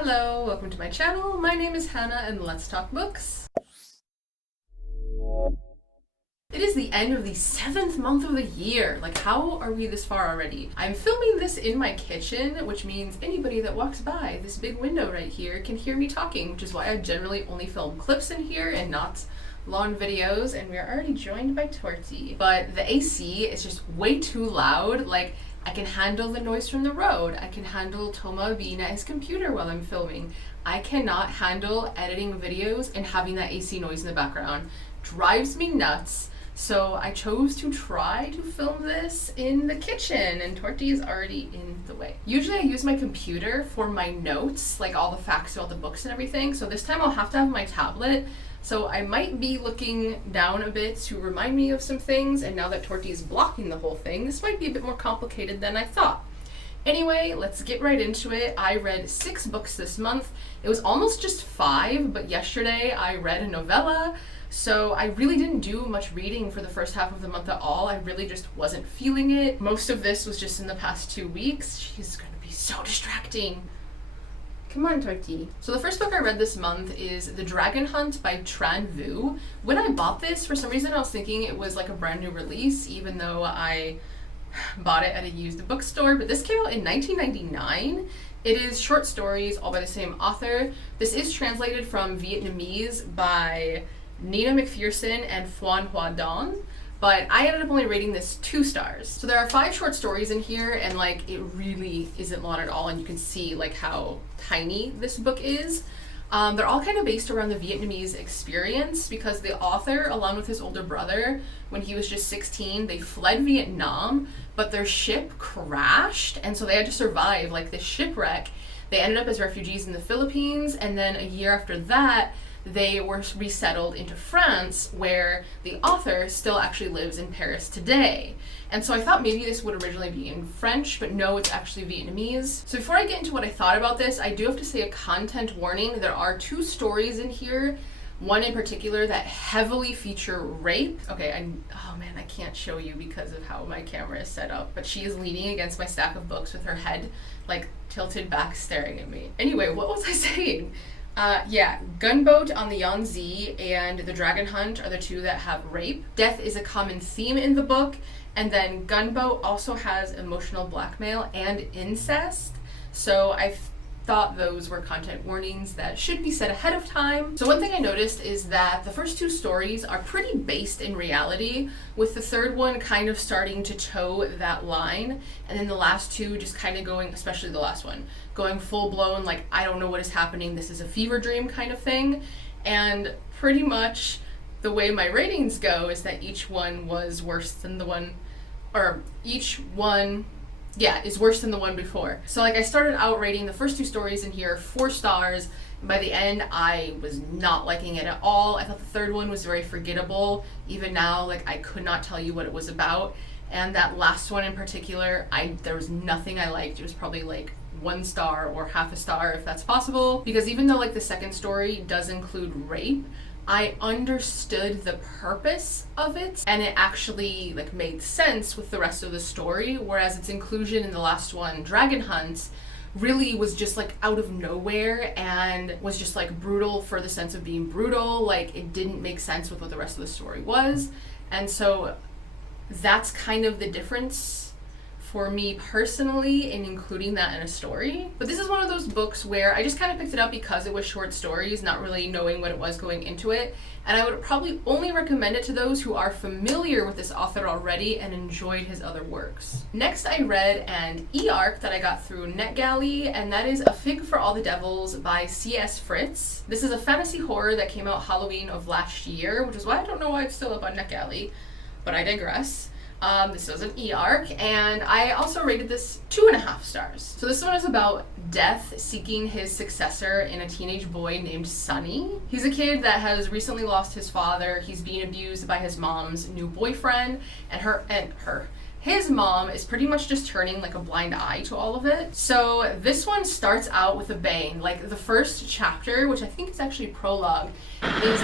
Hello, welcome to my channel. My name is Hannah and let's talk books. It is the end of the 7th month of the year. Like, how are we this far already? I'm filming this in my kitchen, which means anybody that walks by this big window right here can hear me talking, which is why I generally only film clips in here and not long videos. And we're already joined by Torty. But the AC is just way too loud. Like, I can handle the noise from the road. I can handle Toma being at his computer while I'm filming. I cannot handle editing videos and having that AC noise in the background. Drives me nuts. So I chose to try to film this in the kitchen, and Torty is already in the way. Usually I use my computer for my notes, like all the facts about the books and everything. So this time I'll have to have my tablet. So I might be looking down a bit to remind me of some things, and now that Torty is blocking the whole thing, this might be a bit more complicated than I thought. Anyway, let's get right into it. I read 6 books this month. It was almost just 5, but yesterday I read a novella, so I really didn't do much reading for the first half of the month at all. I really just wasn't feeling it. Most of this was just in the past 2 weeks. She's gonna be so distracting. Come on, Torty. So the first book I read this month is The Dragon Hunt by Tran Vu. When I bought this, for some reason I was thinking it was like a brand new release, even though I bought it at a used bookstore, but this came out in 1999. It is short stories, all by the same author. This is translated from Vietnamese by Nina McPherson and Phuan Hoa Don, but I ended up only rating this 2 stars. So there are 5 short stories in here, and like it really isn't long at all, and you can see like how tiny this book is. They're all kind of based around the Vietnamese experience because the author, along with his older brother, when he was just 16, they fled Vietnam, but their ship crashed, and so they had to survive like this shipwreck. They ended up as refugees in the Philippines, and then a year after that, they were resettled into France, where the author still actually lives in Paris today. And so I thought maybe this would originally be in French, but no, it's actually Vietnamese. So before I get into what I thought about this, I do have to say a content warning. There are 2 stories in here, one in particular that heavily feature rape. Okay, oh man, I can't show you because of how my camera is set up, but she is leaning against my stack of books with her head like tilted back staring at me. Anyway, what was I saying? Gunboat on the Yangtze and The Dragon Hunt are the 2 that have rape. Death is a common theme in the book, and then Gunboat also has emotional blackmail and incest. So I thought those were content warnings that should be set ahead of time. So one thing I noticed is that the first 2 stories are pretty based in reality, with the 3rd one kind of starting to toe that line, and then the last 2 just kind of going, especially the last one, going full blown like, I don't know what is happening, this is a fever dream kind of thing. And pretty much the way my ratings go is that each one was worse than the one, or each one is worse than the one before. So like I started out rating the first 2 stories in here 4 stars, and by the end I was not liking it at all. I thought the 3rd one was very forgettable. Even now, like I could not tell you what it was about. And that last one in particular, there was nothing I liked. It was probably like 1 star or half a star if that's possible, because even though like the 2nd story does include rape, I understood the purpose of it, and it actually like made sense with the rest of the story, whereas its inclusion in the last one, Dragon Hunt, really was just like out of nowhere and was just like brutal for the sense of being brutal. Like it didn't make sense with what the rest of the story was. And so that's kind of the difference for me personally in including that in a story. But this is one of those books where I just kind of picked it up because it was short stories, not really knowing what it was going into it. And I would probably only recommend it to those who are familiar with this author already and enjoyed his other works. Next, I read an e-arc that I got through NetGalley, and that is A Fig for All the Devils by C.S. Fritz. This is a fantasy horror that came out Halloween of last year, which is why I don't know why it's still up on NetGalley, but I digress. This was an e-arc, and I also rated this 2.5 stars. So this one is about Death seeking his successor in a teenage boy named Sunny. He's a kid that has recently lost his father. He's being abused by his mom's new boyfriend, and his mom is pretty much just turning like a blind eye to all of it. So this one starts out with a bang. Like the first chapter, which I think is actually prologue, is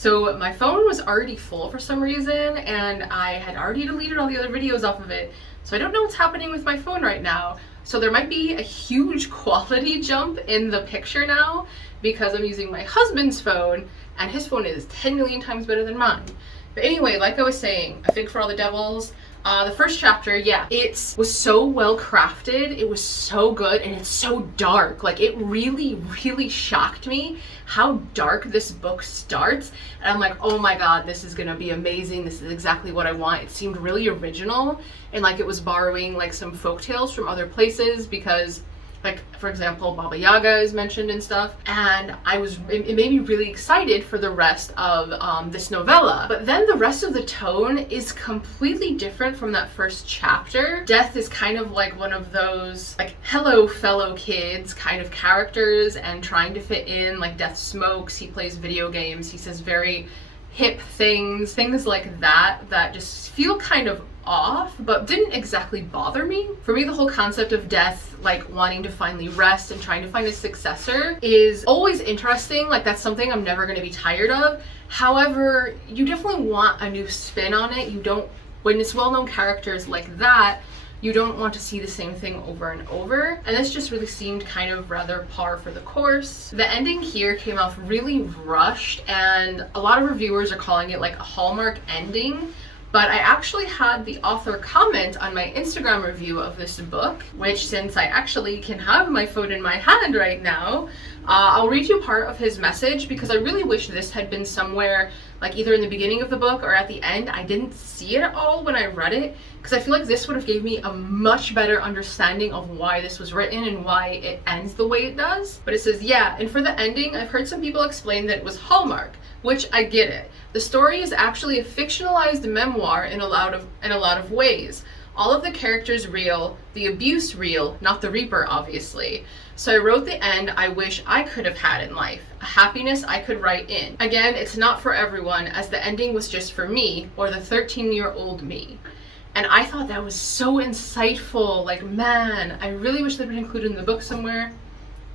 So my phone was already full for some reason, and I had already deleted all the other videos off of it. So I don't know what's happening with my phone right now, So there might be a huge quality jump in the picture now because I'm using my husband's phone, and his phone is 10 million times better than mine. But anyway, like I was saying, A Fig for All the Devils, the first chapter, yeah, it was so well crafted, it was so good, and it's so dark. Like, it really, really shocked me how dark this book starts. And I'm like, oh my god, this is gonna be amazing. This is exactly what I want. It seemed really original, and like it was borrowing like some folktales from other places, because like, for example, Baba Yaga is mentioned and stuff, and it made me really excited for the rest of this novella. But then the rest of the tone is completely different from that first chapter. Death is kind of like one of those, like, hello fellow kids kind of characters, and trying to fit in. Like, Death smokes, he plays video games, he says very hip things like that just feel kind of off, but didn't exactly bother me. For me, the whole concept of Death, like, wanting to finally rest and trying to find a successor is always interesting. Like, that's something I'm never going to be tired of. However, you definitely want a new spin on it. You don't, when it's well-known characters like that, you don't want to see the same thing over and over. And this just really seemed kind of rather par for the course. The ending here came off really rushed, and a lot of reviewers are calling it like a Hallmark ending. But I actually had the author comment on my Instagram review of this book, which, since I actually can have my phone in my hand right now, I'll read you part of his message, because I really wish this had been somewhere, like either in the beginning of the book or at the end. I didn't see it at all when I read it, because I feel like this would have gave me a much better understanding of why this was written and why it ends the way it does. But it says, yeah, and for the ending, I've heard some people explain that it was Hallmark, which I get it. The story is actually a fictionalized memoir in a lot of ways. All of the characters real, the abuse real, not the Reaper, obviously. So I wrote the end I wish I could have had in life, a happiness I could write in. Again, it's not for everyone, as the ending was just for me, or the 13-year-old me. And I thought that was so insightful. Like, man, I really wish that had been included in the book somewhere.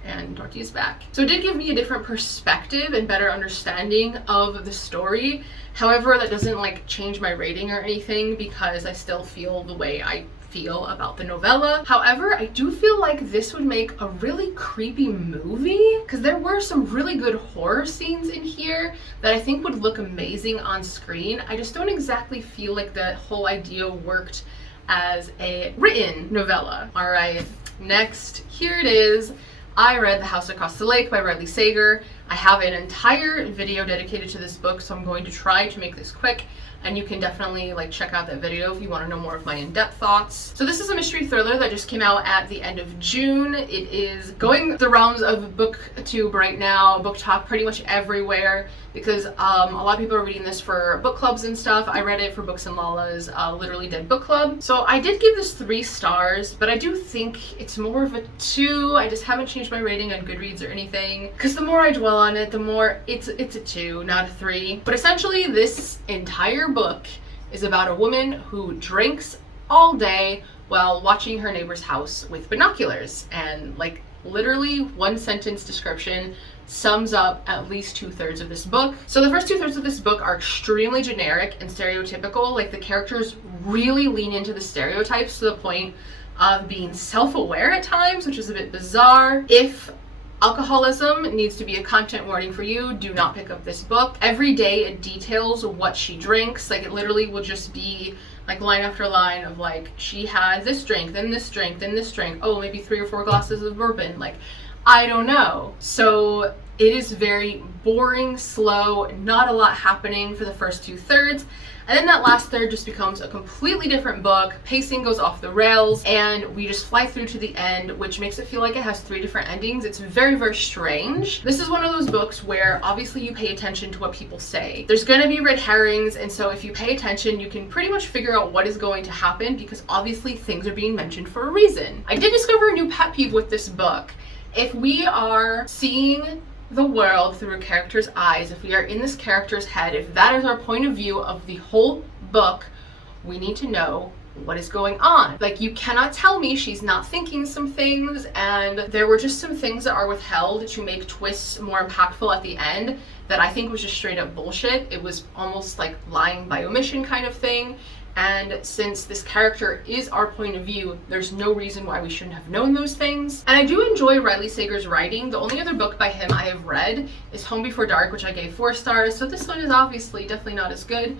And Dorothy's back. So it did give me a different perspective and better understanding of the story. However, that doesn't like change my rating or anything, because I still feel the way I feel about the novella. However, I do feel like this would make a really creepy movie, because there were some really good horror scenes in here that I think would look amazing on screen. I just don't exactly feel like the whole idea worked as a written novella. All right, next, here it is. I read The House Across the Lake by Riley Sager. I have an entire video dedicated to this book, so I'm going to try to make this quick, and you can definitely like check out that video if you want to know more of my in-depth thoughts. So this is a mystery thriller that just came out at the end of June. It is going the rounds of BookTube right now, BookTok, pretty much everywhere, because a lot of people are reading this for book clubs and stuff. I read it for Books and Lala's Literally Dead Book Club. So I did give this 3 stars, but I do think it's more of a 2. I just haven't changed my rating on Goodreads or anything, because the more I dwell on it, the more it's a 2, not a 3. But essentially, this entire book is about a woman who drinks all day while watching her neighbor's house with binoculars, and like literally one sentence description sums up at least 2/3 of this book. So the first 2/3 of this book are extremely generic and stereotypical. Like, the characters really lean into the stereotypes to the point of being self-aware at times, which is a bit bizarre. If alcoholism needs to be a content warning for you, do not pick up this book. Every day it details what she drinks. Like, it literally will just be like line after line of like, she has this drink, then this drink, then this drink. Oh, maybe 3 or 4 glasses of bourbon. Like, I don't know. So it is very boring, slow, not a lot happening for the first 2/3. And then that last third just becomes a completely different book. Pacing goes off the rails, and we just fly through to the end, which makes it feel like it has 3 different endings. It's very, very strange. This is one of those books where obviously you pay attention to what people say. There's gonna be red herrings, and so if you pay attention, you can pretty much figure out what is going to happen, because obviously things are being mentioned for a reason. I did discover a new pet peeve with this book. If we are seeing the world through a character's eyes, if we are in this character's head, if that is our point of view of the whole book, we need to know what is going on. Like, you cannot tell me she's not thinking some things, and there were just some things that are withheld to make twists more impactful at the end that I think was just straight up bullshit. It was almost like lying by omission kind of thing. And since this character is our point of view, there's no reason why we shouldn't have known those things. And I do enjoy Riley Sager's writing. The only other book by him I have read is Home Before Dark, which I gave 4 stars. So this one is obviously definitely not as good.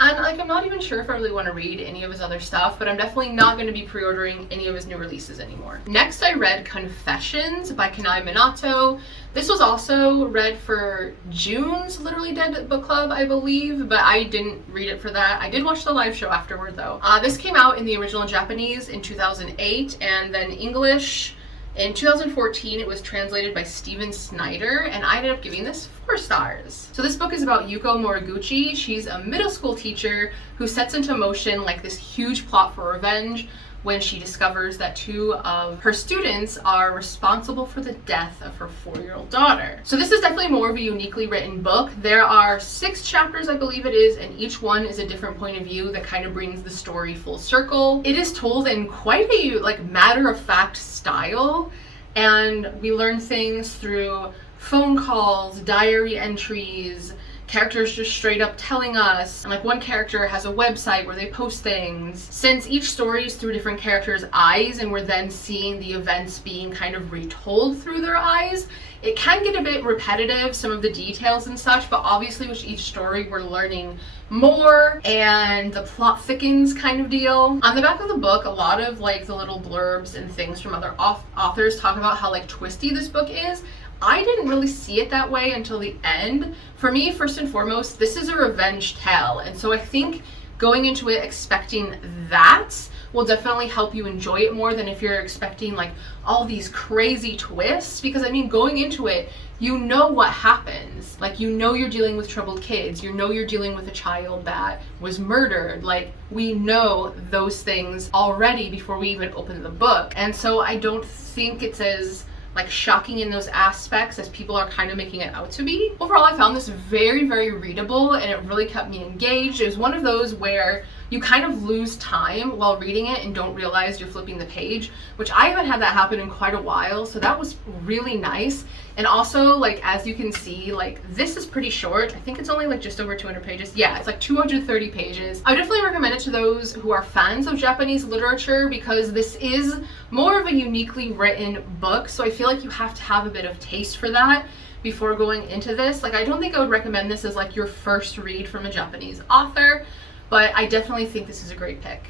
And like, I'm not even sure if I really want to read any of his other stuff, but I'm definitely not going to be pre-ordering any of his new releases anymore. Next, I read Confessions by Kanai Minato. This was also read for June's Literally Dead book club, I believe, but I didn't read it for that. I did watch the live show afterward though. This came out in the original Japanese in 2008, and then English in 2014. It was translated by Steven Snyder, and I ended up giving this 4 stars. So this book is about Yuko Moriguchi. She's a middle school teacher who sets into motion like this huge plot for revenge when she discovers that 2 of her students are responsible for the death of her 4-year-old daughter. So this is definitely more of a uniquely written book. There are 6 chapters, I believe it is, and each one is a different point of view that kind of brings the story full circle. It is told in quite a like matter-of-fact style, and we learn things through phone calls, diary entries, characters just straight up telling us. And like, one character has a website where they post things. Since each story is through different characters' eyes and we're then seeing the events being kind of retold through their eyes, it can get a bit repetitive, some of the details and such, but obviously with each story we're learning more and the plot thickens kind of deal. On the back of the book, a lot of like the little blurbs and things from other authors talk about how like twisty this book is. I didn't really see it that way until the end. For me, first and foremost, this is a revenge tale, and so I think going into it expecting that will definitely help you enjoy it more than if you're expecting like all these crazy twists, because I mean, going into it, you know what happens. Like, you know you're dealing with troubled kids, you know you're dealing with a child that was murdered. Like, we know those things already before we even open the book, and so I don't think it's as like shocking in those aspects as people are kind of making it out to be. Overall, I found this very, very readable, and it really kept me engaged. It was one of those where you kind of lose time while reading it and don't realize you're flipping the page, which I haven't had that happen in quite a while, so that was really nice. And also, like, as you can see, like, this is pretty short. I think it's only like just over 200 pages. Yeah, it's like 230 pages. I would definitely recommend it to those who are fans of Japanese literature, because this is more of a uniquely written book, so I feel like you have to have a bit of taste for that before going into this. Like, I don't think I would recommend this as like your first read from a Japanese author, but I definitely think this is a great pick.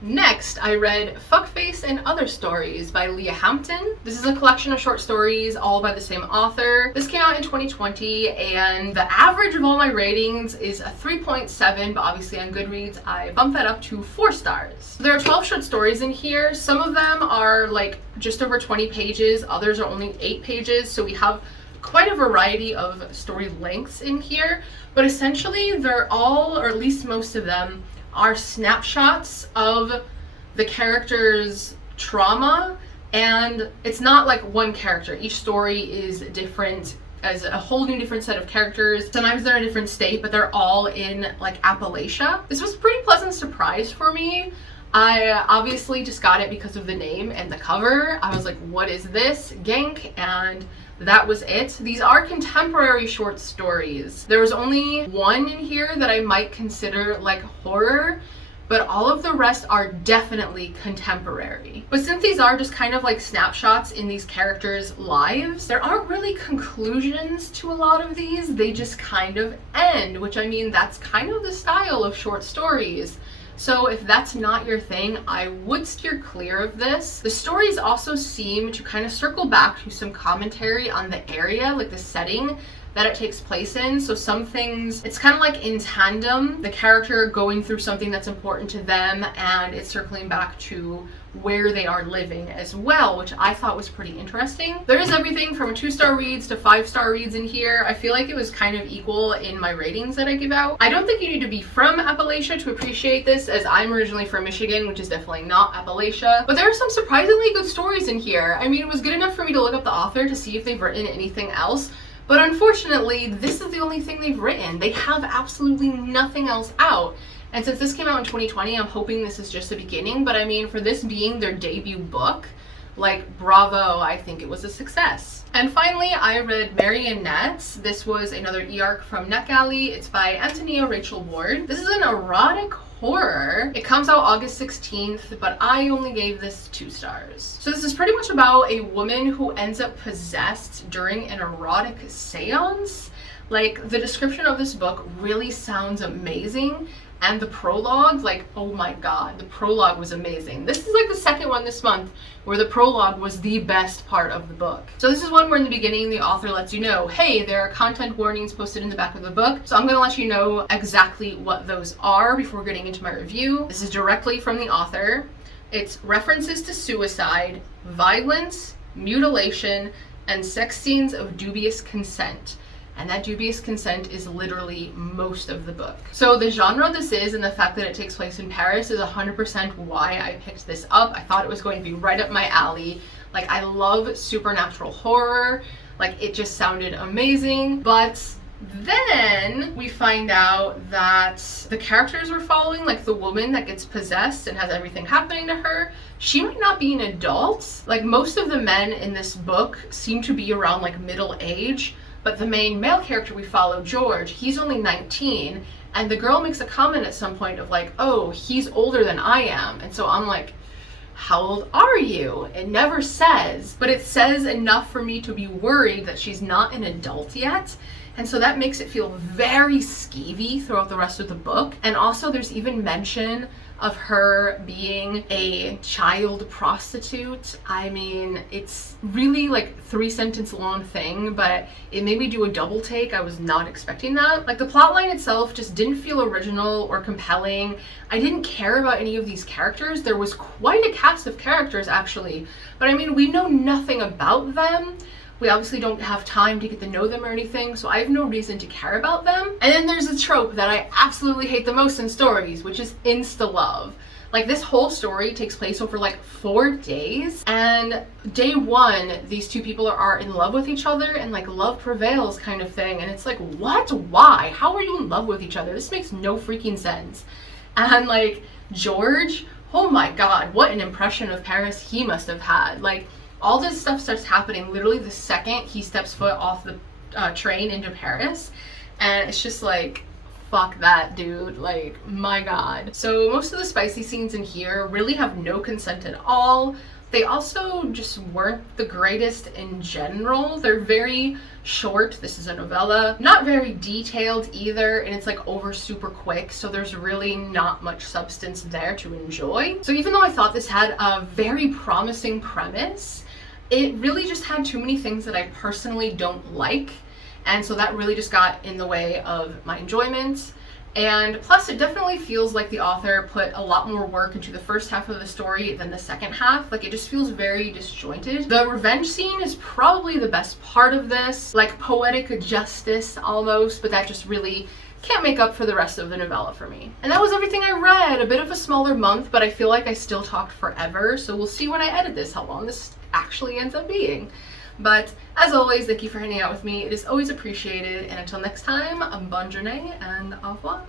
Next, I read Fuckface and Other Stories by Leah Hampton. This is a collection of short stories, all by the same author. This came out in 2020, and the average of all my ratings is a 3.7, but obviously on Goodreads, I bumped that up to 4 stars. There are 12 short stories in here. Some of them are like just over 20 pages, others are only 8 pages, so we have quite a variety of story lengths in here, but essentially they're all, or at least most of them, are snapshots of the character's trauma, and it's not like one character. Each story is different, as a whole new different set of characters. Sometimes they're in a different state, but they're all in like Appalachia. This was a pretty pleasant surprise for me. I obviously just got it because of the name and the cover. I was like, what is this? Gank, and that was it. These are contemporary short stories. There was only one in here that I might consider like horror, but all of the rest are definitely contemporary. But since these are just kind of like snapshots in these characters' lives, there aren't really conclusions to a lot of these. They just kind of end, which, I mean, that's kind of the style of short stories. So if that's not your thing, I would steer clear of this. The stories also seem to kind of circle back to some commentary on the area, like the setting that it takes place in. So some things, it's kind of like in tandem, the character going through something that's important to them, and it's circling back to where they are living as well, which I thought was pretty interesting. There is everything from 2-star reads to 5-star reads in here. I feel like it was kind of equal in my ratings that I give out. I don't think you need to be from Appalachia to appreciate this, as I'm originally from Michigan, which is definitely not Appalachia. But there are some surprisingly good stories in here. I mean, it was good enough for me to look up the author to see if they've written anything else, but unfortunately, this is the only thing they've written. They have absolutely nothing else out. And since this came out in 2020, I'm hoping this is just the beginning. But I mean, for this being their debut book, like, bravo, I think it was a success. And finally, I read Marionette. This was another e-arc from NetGalley. It's by Antonia Rachel Ward. This is an erotic horror. It comes out August 16th, but I only gave this 2 stars. So this is pretty much about a woman who ends up possessed during an erotic seance. Like, the description of this book really sounds amazing. And the prologue, like, oh my god, the prologue was amazing. This is like the second one this month where the prologue was the best part of the book. So this is one where in the beginning the author lets you know, hey, there are content warnings posted in the back of the book. So I'm gonna let you know exactly what those are before getting into my review. This is directly from the author. It's references to suicide, violence, mutilation, and sex scenes of dubious consent. And that dubious consent is literally most of the book. So the genre this is and the fact that it takes place in Paris is 100% why I picked this up. I thought it was going to be right up my alley. Like, I love supernatural horror. Like, it just sounded amazing. But then we find out that the characters we're following, like the woman that gets possessed and has everything happening to her, she might not be an adult. Like, most of the men in this book seem to be around like middle age. But the main male character we follow, George, he's only 19, and the girl makes a comment at some point of like, oh, he's older than I am. And so I'm like, how old are you? It never says, but it says enough for me to be worried that she's not an adult yet. And so that makes it feel very skeevy throughout the rest of the book. And also there's even mention of her being a child prostitute. I mean, it's really like 3-sentence long thing, but it made me do a double take. I was not expecting that. Like, the plotline itself just didn't feel original or compelling. I didn't care about any of these characters. There was quite a cast of characters actually, but I mean, we know nothing about them. We obviously don't have time to get to know them or anything, so I have no reason to care about them. And then there's a trope that I absolutely hate the most in stories, which is insta-love. Like, this whole story takes place over like 4 days, and day 1, these two people are in love with each other, and like love prevails kind of thing, and it's like, what? Why? How are you in love with each other? This makes no freaking sense. And like, George, oh my god, what an impression of Paris he must have had. Like, all this stuff starts happening literally the second he steps foot off the train into Paris. And it's just like, fuck that, dude. Like, my god. So most of the spicy scenes in here really have no consent at all. They also just weren't the greatest in general. They're very short. This is a novella. Not very detailed either, and it's like over super quick, so there's really not much substance there to enjoy. So even though I thought this had a very promising premise, it really just had too many things that I personally don't like, and so that really just got in the way of my enjoyment. And plus, it definitely feels like the author put a lot more work into the first half of the story than the second half. Like, it just feels very disjointed. The revenge scene is probably the best part of this, like poetic justice almost, but that just really can't make up for the rest of the novella for me. And that was everything I read. A bit of a smaller month, but I feel like I still talked forever, so we'll see when I edit this how long this actually ends up being. But as always, thank you for hanging out with me. It is always appreciated, and until next time, bonne journée and au revoir.